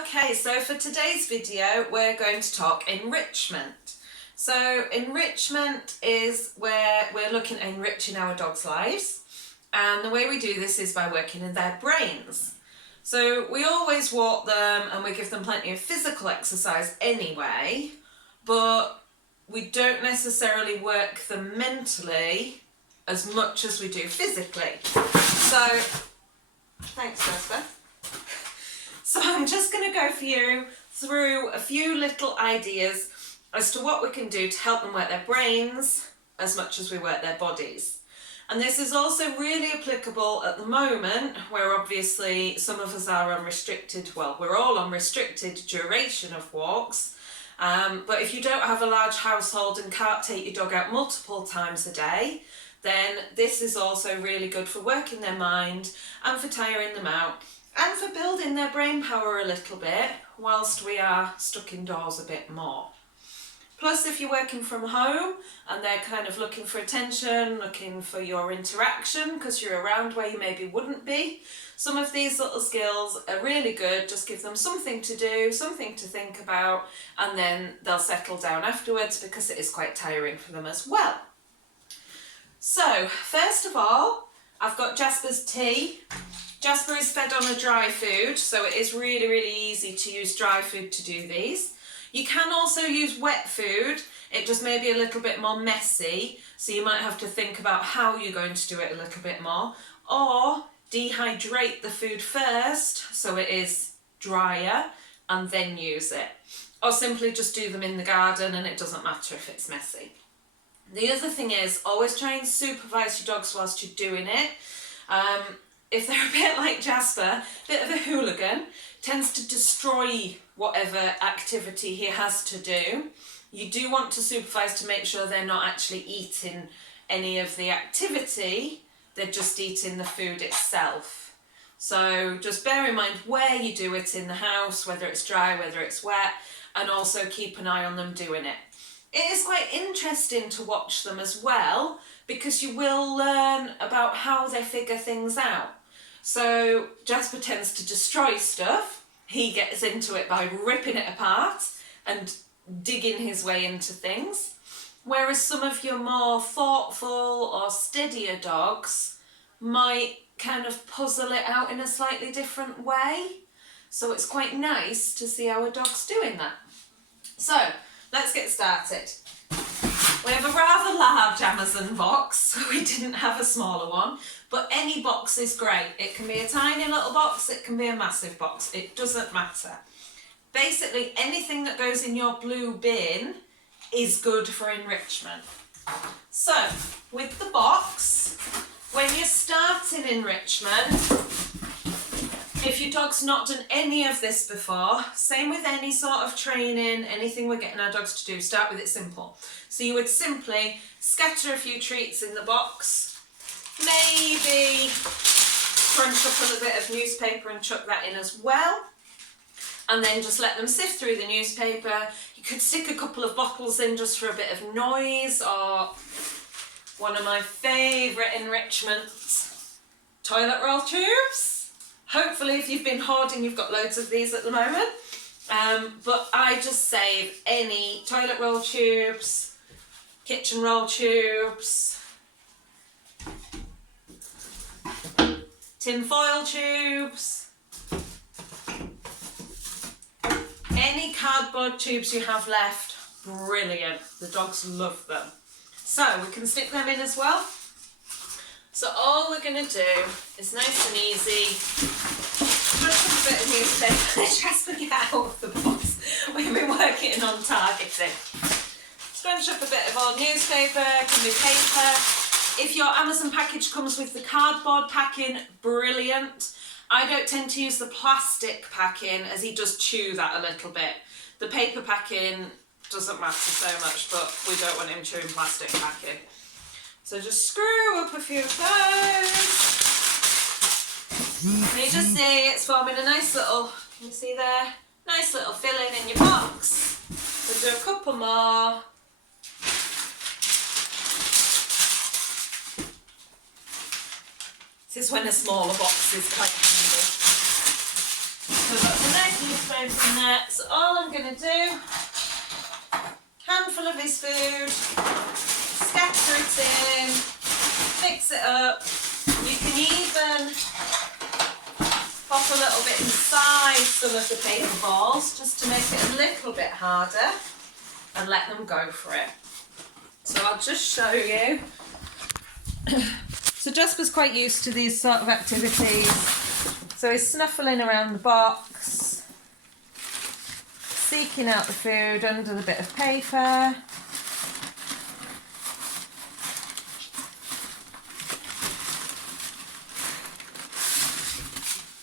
Okay, so for today's video we're going to talk enrichment. So enrichment is where we're looking at enriching our dogs' lives, and the way we do this is by working in their brains. So we always walk them and we give them plenty of physical exercise anyway, but we don't necessarily work them mentally as much as we do physically. So, thanks Jasper. So I'm just going to go for you through a few little ideas as to what we can do to help them work their brains as much as we work their bodies. And this is also really applicable at the moment, where obviously some of us are unrestricted, well, we're all on restricted duration of walks. But if you don't have a large household and can't take your dog out multiple times a day, then this is also really good for working their mind and for tiring them out and for building their brain power a little bit whilst we are stuck indoors a bit more. Plus, if you're working from home and they're kind of looking for attention, looking for your interaction because you're around where you maybe wouldn't be, some of these little skills are really good. Just give them something to do, something to think about, and then they'll settle down afterwards because it is quite tiring for them as well. So, first of all, I've got Jasper's tea. Jasper is fed on a dry food, so it is really, really easy to use dry food to do these. You can also use wet food. It just may be a little bit more messy, so you might have to think about how you're going to do it a little bit more. Or dehydrate the food first, so it is drier, and then use it. Or simply just do them in the garden and it doesn't matter if it's messy. The other thing is, always try and supervise your dogs whilst you're doing it. If they're a bit like Jasper, a bit of a hooligan, tends to destroy whatever activity he has to do. You do want to supervise to make sure they're not actually eating any of the activity, they're just eating the food itself. So just bear in mind where you do it in the house, whether it's dry, whether it's wet, and also keep an eye on them doing it. It is quite interesting to watch them as well, because you will learn about how they figure things out. So Jasper tends to destroy stuff. He gets into it by ripping it apart and digging his way into things. Whereas some of your more thoughtful or steadier dogs might kind of puzzle it out in a slightly different way. So it's quite nice to see our dogs doing that. So let's get started. We have a rather large Amazon box, so we didn't have a smaller one, but any box is great. It can be a tiny little box, it can be a massive box, it doesn't matter. Basically, anything that goes in your blue bin is good for enrichment. So, with the box, when you're starting enrichment, if your dog's not done any of this before, same with any sort of training, anything we're getting our dogs to do, start with it simple. So you would simply scatter a few treats in the box, maybe crunch up a little bit of newspaper and chuck that in as well, and then just let them sift through the newspaper. You could stick a couple of bottles in just for a bit of noise, or one of my favourite enrichments, toilet roll tubes. Hopefully if you've been hoarding, you've got loads of these at the moment. But I just save any toilet roll tubes, kitchen roll tubes, tin foil tubes, any cardboard tubes you have left, brilliant. The dogs love them. So we can stick them in as well. So all we're going to do is nice and easy, put a bit of newspaper, just to get out of the box. We've been working on targeting. Scrunch up a bit of old newspaper, can be paper. If your Amazon package comes with the cardboard packing, brilliant. I don't tend to use the plastic packing as he does chew that a little bit. The paper packing doesn't matter so much, but we don't want him chewing plastic packing. So just screw up a few of those. And you just see it's forming a nice little, can you see there? Nice little filling in your box. We'll do a couple more. This is when a smaller box is quite handy. So I've got some nice loose bones in there. So all I'm going to do, handful of his food, scatter it in, mix it up. You can even pop a little bit inside some of the paper balls just to make it a little bit harder and let them go for it. So I'll just show you. So Jasper's quite used to these sort of activities. So he's snuffling around the box, seeking out the food under the bit of paper.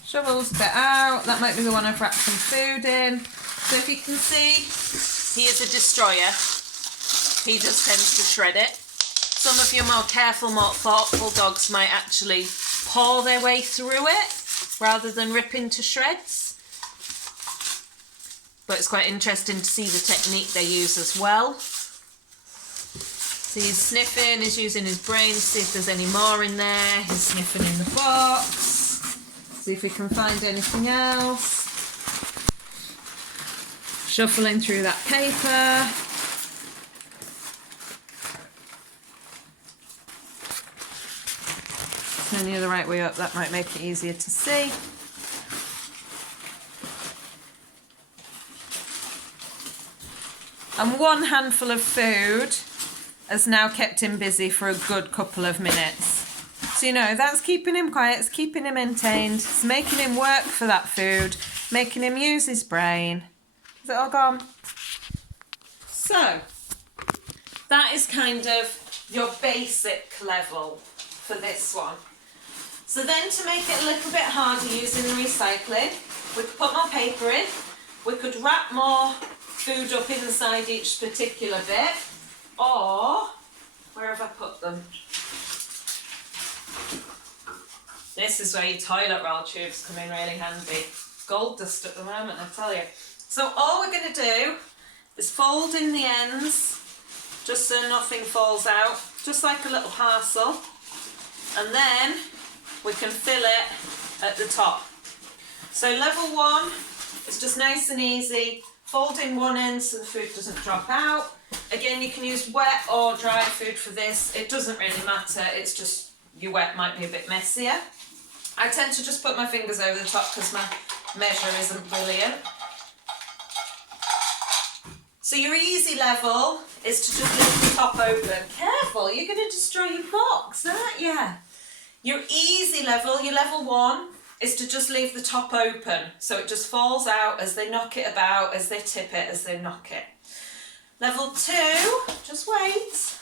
Shovels a bit out. That might be the one I've wrapped some food in. So if you can see, he is a destroyer. He just tends to shred it. Some of your more careful, more thoughtful dogs might actually paw their way through it rather than rip into shreds. But it's quite interesting to see the technique they use as well. So he's sniffing, he's using his brain to see if there's any more in there. He's sniffing in the box. See if we can find anything else. Shuffling through that paper. Turn you the right way up, that might make it easier to see. And one handful of food has now kept him busy for a good couple of minutes. So, you know, that's keeping him quiet, it's keeping him entertained, it's making him work for that food, making him use his brain. Is it all gone? So, that is kind of your basic level for this one. So then to make it a little bit harder using the recycling, we could put more paper in, we could wrap more food up inside each particular bit, or where have I put them? This is where your toilet roll tubes come in really handy. Gold dust at the moment, I tell you. So all we're going to do is fold in the ends, just so nothing falls out, just like a little parcel, and then we can fill it at the top. So level 1 is just nice and easy. Fold in one end so the food doesn't drop out. Again, you can use wet or dry food for this. It doesn't really matter. It's just your wet might be a bit messier. I tend to just put my fingers over the top because my measure isn't brilliant. So your easy level is to just leave the top open. Careful, you're going to destroy your box, aren't you? Your easy level, your level 1, is to just leave the top open so it just falls out as they knock it about, as they tip it, as they knock it. Level 2, just wait,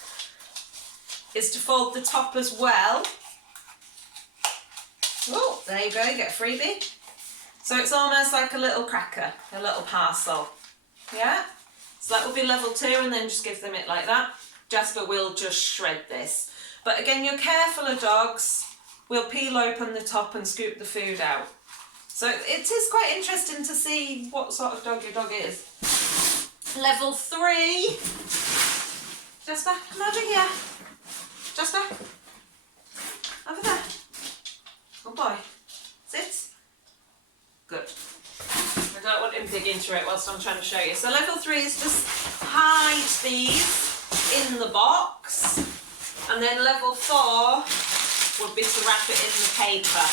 is to fold the top as well. Oh, there you go, you get a freebie. So it's almost like a little cracker, a little parcel. Yeah? So that will be level 2, and then just give them it like that. Jasper will just shred this. But again, you're careful of dogs. We'll peel open the top and scoop the food out. So it is quite interesting to see what sort of dog your dog is. Level 3. Jasper, come over here. Jasper, over there. Good boy. Sit. Good. I don't want him digging through it whilst I'm trying to show you. So level 3 is just hide these in the box. And then level 4 would be to wrap it in the paper.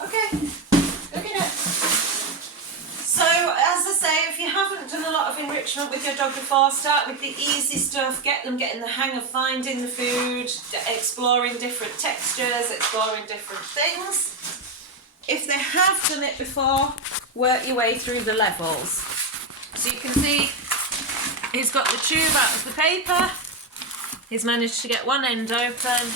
Okay, look at it. So as I say, if you haven't done a lot of enrichment with your dog before, start with the easy stuff, get them getting the hang of finding the food, exploring different textures, exploring different things. If they have done it before, work your way through the levels. So you can see he's got the tube out of the paper. He's managed to get one end open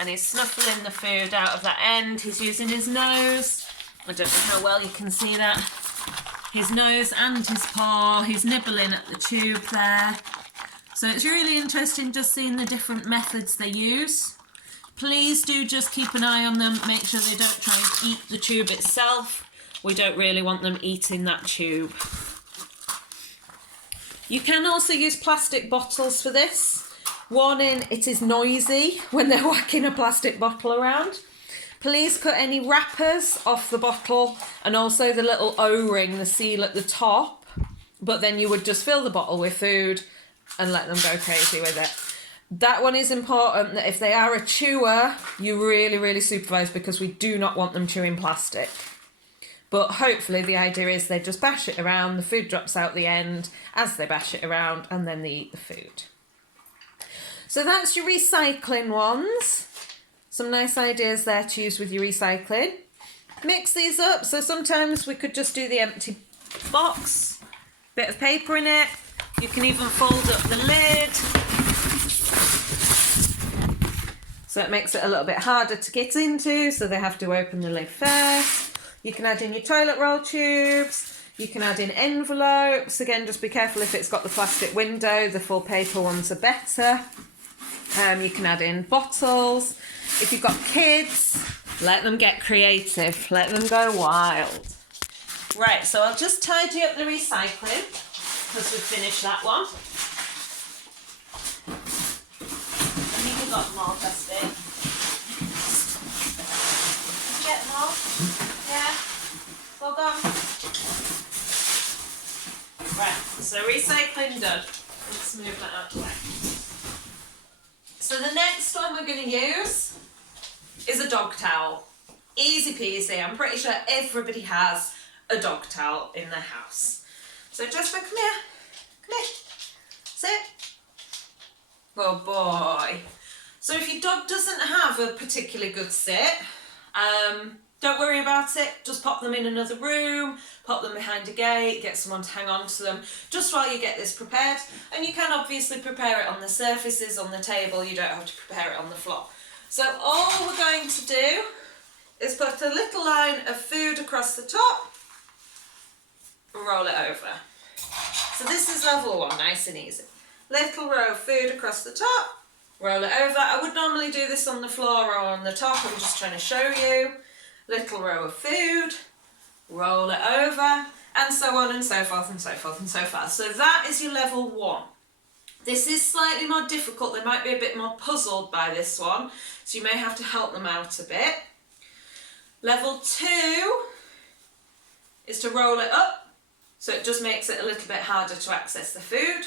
and he's snuffling the food out of that end. He's using his nose. I don't know how well you can see that. His nose and his paw. He's nibbling at the tube there. So it's really interesting just seeing the different methods they use. Please do just keep an eye on them. Make sure they don't try and eat the tube itself. We don't really want them eating that tube. You can also use plastic bottles for this. Warning, it is noisy when they're whacking a plastic bottle around. Please cut any wrappers off the bottle and also the little O-ring, the seal at the top. But then you would just fill the bottle with food and let them go crazy with it. That one is important, that if they are a chewer, you really, really supervise, because we do not want them chewing plastic. But hopefully the idea is they just bash it around, the food drops out the end as they bash it around, and then they eat the food. So that's your recycling ones. Some nice ideas there to use with your recycling. Mix these up, so sometimes we could just do the empty box, bit of paper in it. You can even fold up the lid, so it makes it a little bit harder to get into, so they have to open the lid first. You can add in your toilet roll tubes, you can add in envelopes. Again, just be careful if it's got the plastic window, the full paper ones are better. You can add in bottles. If you've got kids, let them get creative, let them go wild. Right, so I'll just tidy up the recycling, because we've finished that one. I think we've got them all, Dusty. Did you get them all? Yeah? Well done. Right, so recycling done. Let's move that out of the way. So the next one we're going to use is a dog towel. Easy peasy. I'm pretty sure everybody has a dog towel in their house. So Jasper, come here. Come here. Sit. Oh boy. So if your dog doesn't have a particularly good sit, don't worry about it. Just pop them in another room, pop them behind a gate, get someone to hang on to them just while you get this prepared. And you can obviously prepare it on the surfaces, on the table. You don't have to prepare it on the floor. So all we're going to do is put a little line of food across the top and roll it over. So this is level one, nice and easy. Little row of food across the top, roll it over. I would normally do this on the floor or on the top. I'm just trying to show you. Little row of food, roll it over, and so on and so forth and so forth and so forth. So that is your level one. This is slightly more difficult. They might be a bit more puzzled by this one, so you may have to help them out a bit. Level two is to roll it up, so it just makes it a little bit harder to access the food.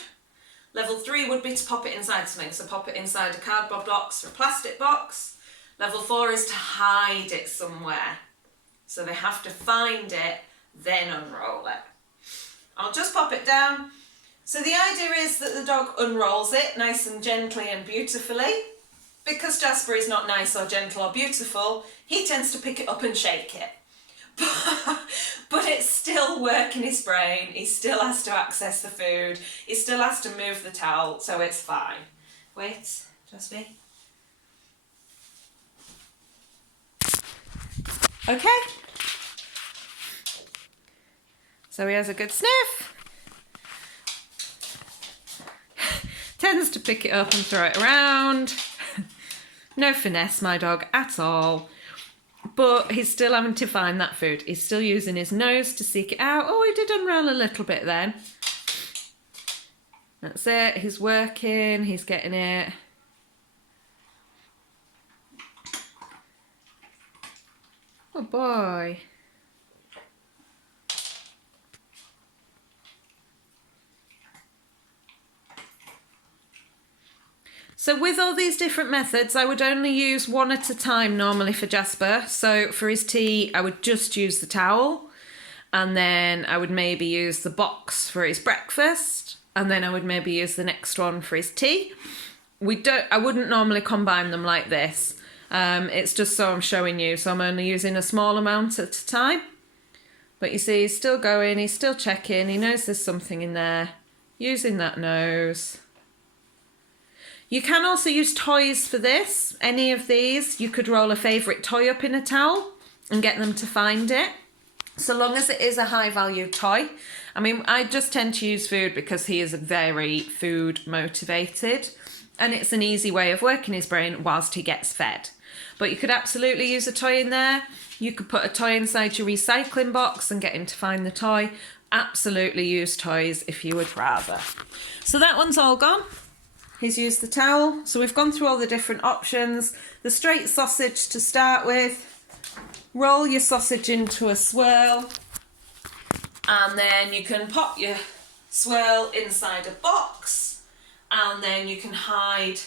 Level three would be to pop it inside something, so pop it inside a cardboard box or a plastic box. Level four is to hide it somewhere. So they have to find it, then unroll it. I'll just pop it down. So the idea is that the dog unrolls it nice and gently and beautifully. Because Jasper is not nice or gentle or beautiful, he tends to pick it up and shake it. But it's still working his brain. He still has to access the food. He still has to move the towel, so it's fine. Wait, Jasper. Okay, so he has a good sniff, tends to pick it up and throw it around. No finesse, my dog, at all, but he's still having to find that food. He's still using his nose to seek it out. Oh, he did unroll a little bit then. That's it, he's working, he's getting it. Oh boy. So with all these different methods, I would only use one at a time normally for Jasper. So for his tea, I would just use the towel, and then I would maybe use the box for his breakfast, and then I would maybe use the next one for his tea. I wouldn't normally combine them like this. It's just so I'm showing you, so I'm only using a small amount at a time. But you see, he's still going, he's still checking, he knows there's something in there, using that nose. You can also use toys for this, any of these. You could roll a favourite toy up in a towel and get them to find it, so long as it is a high value toy. I mean, I just tend to use food because he is very food motivated, and it's an easy way of working his brain whilst he gets fed. But you could absolutely use a toy in there. You could put a toy inside your recycling box and get him to find the toy. Absolutely use toys if you would rather. So that one's all gone. He's used the towel. So we've gone through all the different options. The straight sausage to start with. roll your sausage into a swirl, and then you can pop your swirl inside a box, and then you can hide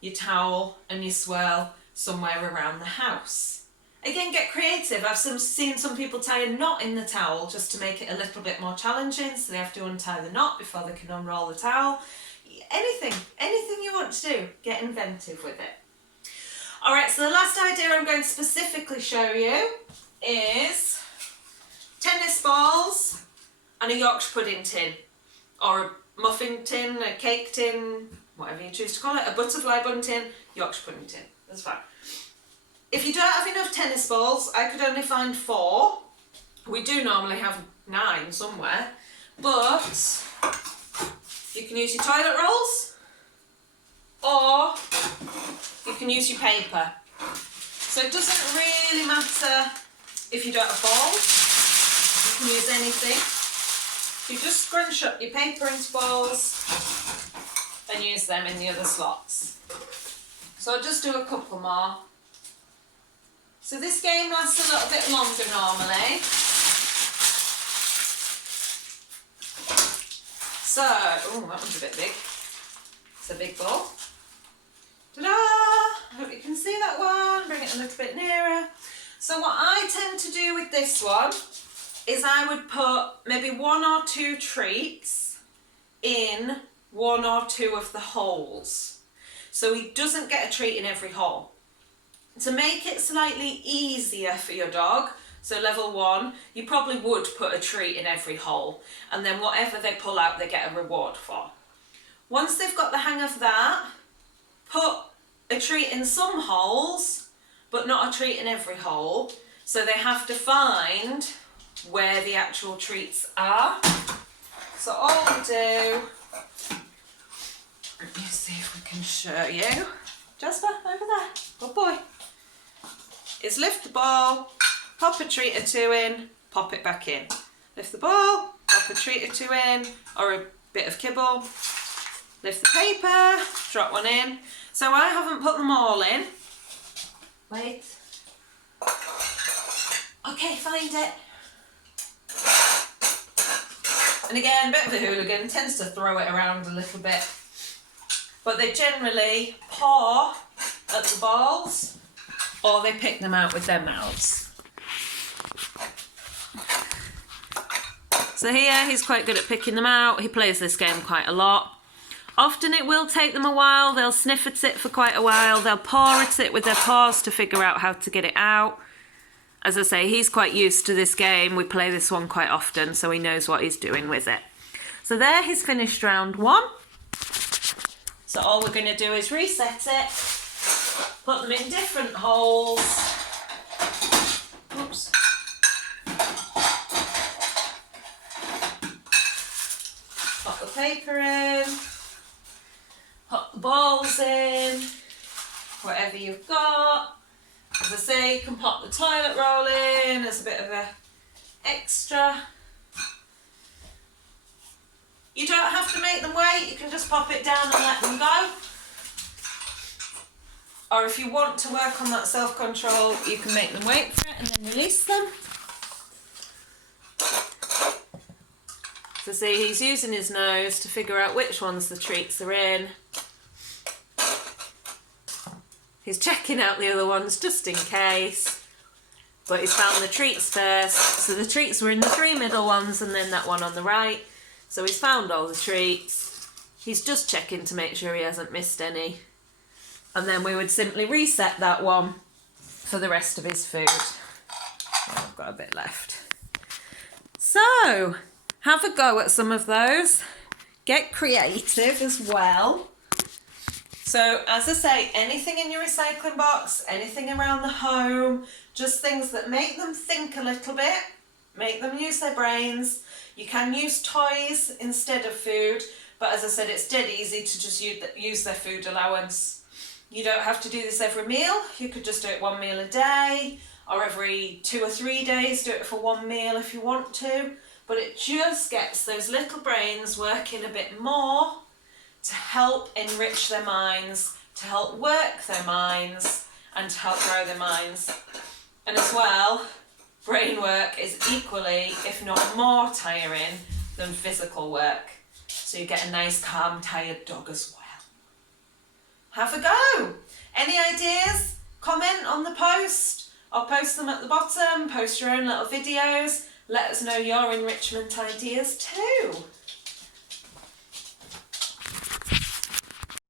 your towel and your swirl somewhere around the house. Again, get creative. I've seen some people tie a knot in the towel just to make it a little bit more challenging, so they have to untie the knot before they can unroll the towel. Anything you want to do, get inventive with it. Alright, so the last idea I'm going to specifically show you is tennis balls and a Yorkshire pudding tin, or a muffin tin, a cake tin, whatever you choose to call it, a butterfly bun tin, Yorkshire pudding tin, that's fine. If you don't have enough tennis balls, I could only find 4. We do normally have 9 somewhere, but you can use your toilet rolls, or you can use your paper. So it doesn't really matter if you don't have balls, you can use anything. You just scrunch up your paper into balls and use them in the other slots. So I'll just do a couple more. So this game lasts a little bit longer normally. So, oh, that one's a bit big. It's a big ball. Ta-da! I hope you can see that one. Bring it a little bit nearer. So what I tend to do with this one is I would put maybe 1 or 2 treats in 1 or 2 of the holes. So he doesn't get a treat in every hole. To make it slightly easier for your dog, so level 1, you probably would put a treat in every hole, and then whatever they pull out they get a reward for. Once they've got the hang of that, put a treat in some holes, but not a treat in every hole, so they have to find where the actual treats are. So all we do, let me see if we can show you. Jasper, over there, good boy. Is lift the ball, pop a treat or 2 in, pop it back in. Lift the ball, pop a treat or 2 in, or a bit of kibble. Lift the paper, drop 1 in. So I haven't put them all in. Wait. Okay, find it. And again, a bit of a hooligan, tends to throw it around a little bit. But they generally paw at the balls, or they pick them out with their mouths. So here he's quite good at picking them out. He plays this game quite a lot. Often it will take them a while. They'll sniff at it for quite a while. They'll paw at it with their paws to figure out how to get it out. As I say, he's quite used to this game. We play this one quite often, so he knows what he's doing with it. So there he's finished round 1. So all we're going to do is reset it, put them in different holes. Oops. Pop the paper in, pop the balls in, whatever you've got. As I say, you can pop the toilet roll in as a bit of a extra. You don't have to make them wait, you can just pop it down and let them go. Or if you want to work on that self-control, you can make them wait for it and then release them. So see, he's using his nose to figure out which ones the treats are in. He's checking out the other ones just in case. But he's found the treats first. So the treats were in the 3 middle ones and then that one on the right. So he's found all the treats. He's just checking to make sure he hasn't missed any. And then we would simply reset that one for the rest of his food. Oh, I've got a bit left. So, have a go at some of those. Get creative as well. So, as I say, anything in your recycling box, anything around the home, just things that make them think a little bit, make them use their brains. You can use toys instead of food, but as I said, it's dead easy to just use their food allowance. You don't have to do this every meal. You could just do it 1 meal a day, or every 2 or 3 days, do it for 1 meal if you want to. But it just gets those little brains working a bit more to help enrich their minds, to help work their minds, and to help grow their minds. And as well, brain work is equally, if not more tiring than physical work. So you get a nice, calm, tired dog as well. Have a go. Any ideas? Comment on the post. I'll post them at the bottom. Post your own little videos. Let us know your enrichment ideas too.